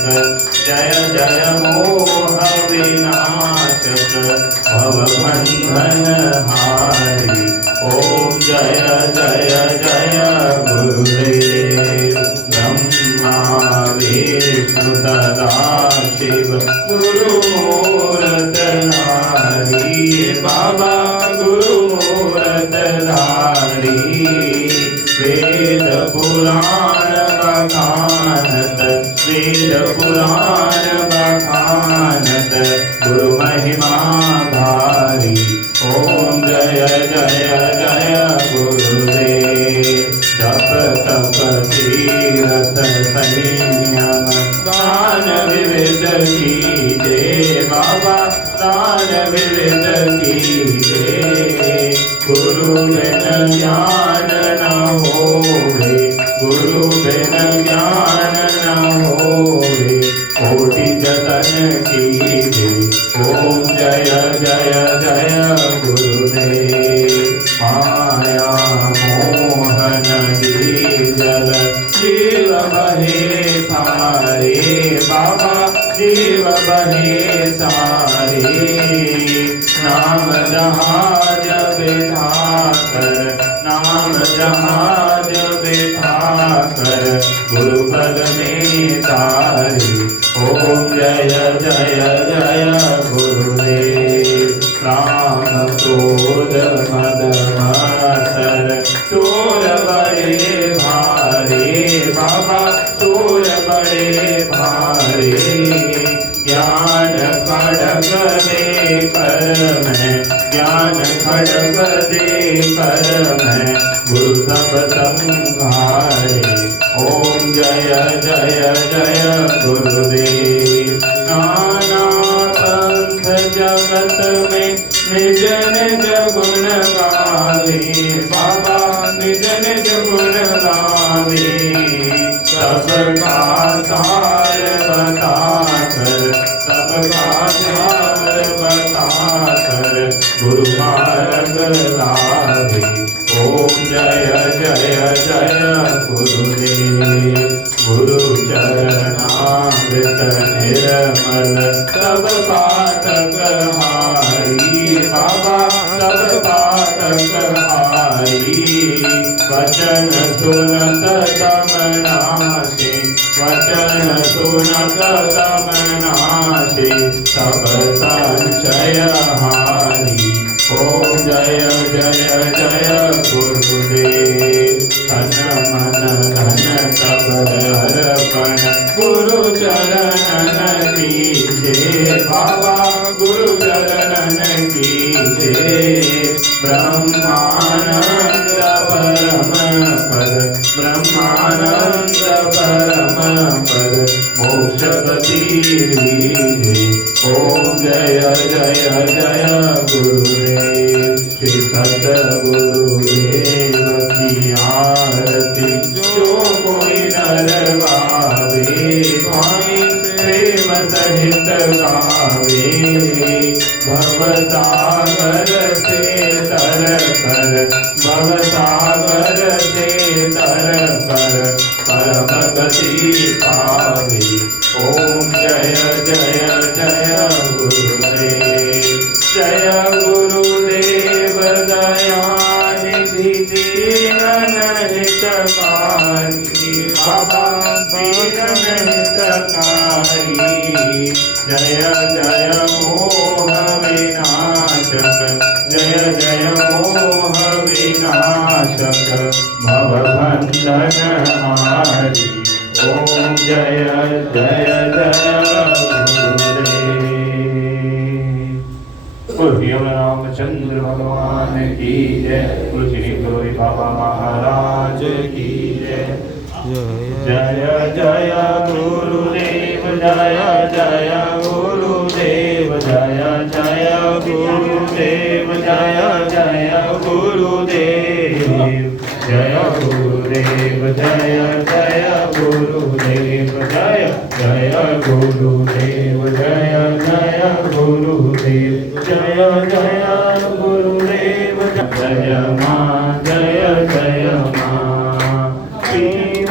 जय जय मोह विनाशक भवबंधन हारी। ओम जय जय जय गुरुदेव ब्रह्मा विष्णु सदा शिव गुरुमूर्त धारी। बाबा गुरुमूर्त धारी वेद पुराण बखानत वेद पुराण बखानत गुरु महिमा भारी। ओम जय जय जय गुरुदेव जप तप तीरथ संयम दान विविध कीजे। बाबा दान विविध कीजे। गुरु बिन ज्ञान न होवे गुरु बिन ज्ञान न होवे कोटि जतन कीजे। ओम जय जय जय गुरुदेव माया मोहन जल जीव बहे सारे। बाबा जीव बहे सारे नाम जहाज बिठाकर नाम जहाज बिठाकर गुरु पद में तारी। ओम जय जय जय गुरुदेव राम क्रोध मद मत्सर चोर बड़े भारे। बाबा चोर बड़े भारे ज्ञान खड़ग दे कर मैं ज्ञान खड़ग दे कर मैं गुरु सब संहारे। ओम जय जय जय गुरुदेव नाना पंथ जगत में निज निज गुण गावे। बाबा निज निज गुण गावे सबका सार बता कर सबका सार बता कर गुरु मार्ग लावे। ओम जय जय जय गुरुदेव गुरु चरणामृत निर्मल सब पातक हारी। बाबा सब पातक हारी वचन सुनत तम नाशे वचन सुनत तम नाशे सब संशय हारी। ओम जय जय जय गुरुदेव तन मन धन सब अर्पण गुरु चरणन कीजे। बाबा गुरु चरणन कीजे। ब्रह्मानंद परम पद ब्रह्मानंद परम पद मोक्ष गति लीजे। ओम जय जय जय गुरुदेव श्री सद्गुरुदेव की आरती जो कोई नर गावे स्वामी प्रेम सहित गावे। भवसागर से तर कर भवसागर से तर कर परम गति पावे। ओम जय जय जय गुरुदेव जय गुरुदेव दयानिधि दीन हितकारी। बाबा दीन हितकारी जय जय मोह विनाशक जय जय मोह विनाशक भवबंधन हारी। ओम जय जय जय गुरुदेव। रामचंद्र भगवान की जय। तुलसी गोरी बाबा महाराज की जय। जय जय गुरुदेव जय जय गुरुदेव जय जय गुरुदेव जय जय गुरुदेव जय गुरुदेव जय जय गुरुदेव जय जय गुरुदेव जय जय गुरुदेव जय जय गुरुदेव जय मां जय जय मां जय